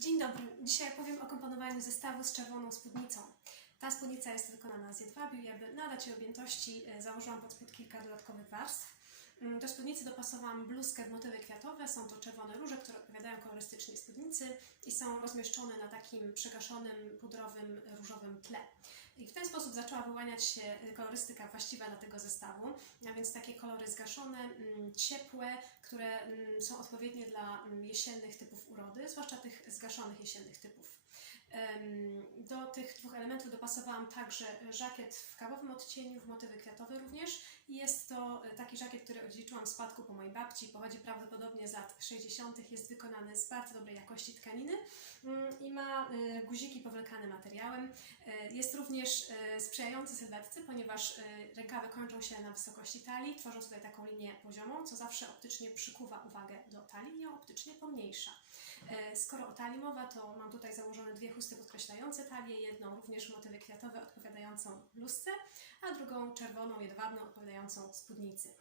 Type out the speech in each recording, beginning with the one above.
Dzień dobry. Dzisiaj opowiem o komponowaniu zestawu z czerwoną spódnicą. Ta spódnica jest wykonana z jedwabiu i aby nadać jej objętości e, założyłam pod spód kilka dodatkowych warstw. Mm, Do spódnicy dopasowałam bluzkę w motywy kwiatowe. Są to czerwone róże, które odpowiadają kolorystycznie spódnicy i są rozmieszczone na takim przegaszonym, pudrowym, różowym tle. I w ten sposób zaczęła wyłaniać się e, kolorystyka właściwa dla tego zestawu, a więc takie kolory zgaszone, mm, ciepłe, które mm, są odpowiednie dla mm, jesiennych typów urody, zwłaszcza tych zgaszonych jesiennych typów. Do tych dwóch elementów dopasowałam także żakiet w kawowym odcieniu, w motywy kwiatowe również. Jest to e, taki żakiet, który odziedziczyłam w spadku po mojej babci. Pochodzi prawdopodobnie z lat 60. Jest wykonany z bardzo dobrej jakości tkaniny i ma e, guziki powlekane materiałem. E, Jest również e, sprzyjający sylwetce, ponieważ rękawy kończą się na wysokości talii, tworząc tutaj taką linię poziomą, co zawsze optycznie przykuwa uwagę do talii i ją optycznie pomniejsza. Skoro o talii mowa, to mam tutaj założone dwie chusty podkreślające talię, jedną również motywy kwiatowe odpowiadającą bluzce, a drugą czerwoną, jedwabną odpowiadającą spódnicy.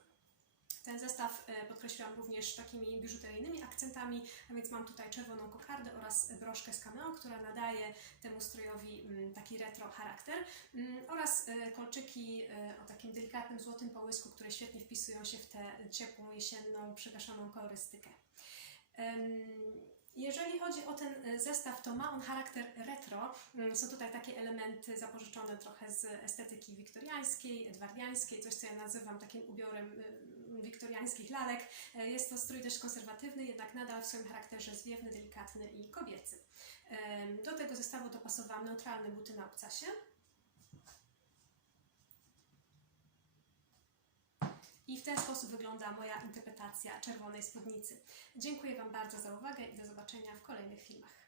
Ten zestaw e, podkreśliłam również takimi biżuteryjnymi akcentami, a więc mam tutaj czerwoną kokardę oraz broszkę z cameo, która nadaje temu strojowi mm, taki retro charakter mm, oraz e, kolczyki e, o takim delikatnym złotym połysku, które świetnie wpisują się w tę ciepłą, jesienną, przygaszoną kolorystykę. Jeżeli chodzi o ten zestaw, to ma on charakter retro. Mm, Są tutaj takie elementy zapożyczone trochę z estetyki wiktoriańskiej, edwardiańskiej, coś co ja nazywam takim ubiorem y, wiktoriańskich lalek. E, Jest to strój dość konserwatywny, jednak nadal w swoim charakterze zwiewny, delikatny i kobiecy. Do tego zestawu dopasowałam neutralne buty na obcasie. I w ten sposób wygląda moja interpretacja czerwonej spódnicy. Dziękuję Wam bardzo za uwagę i do zobaczenia w kolejnych filmach.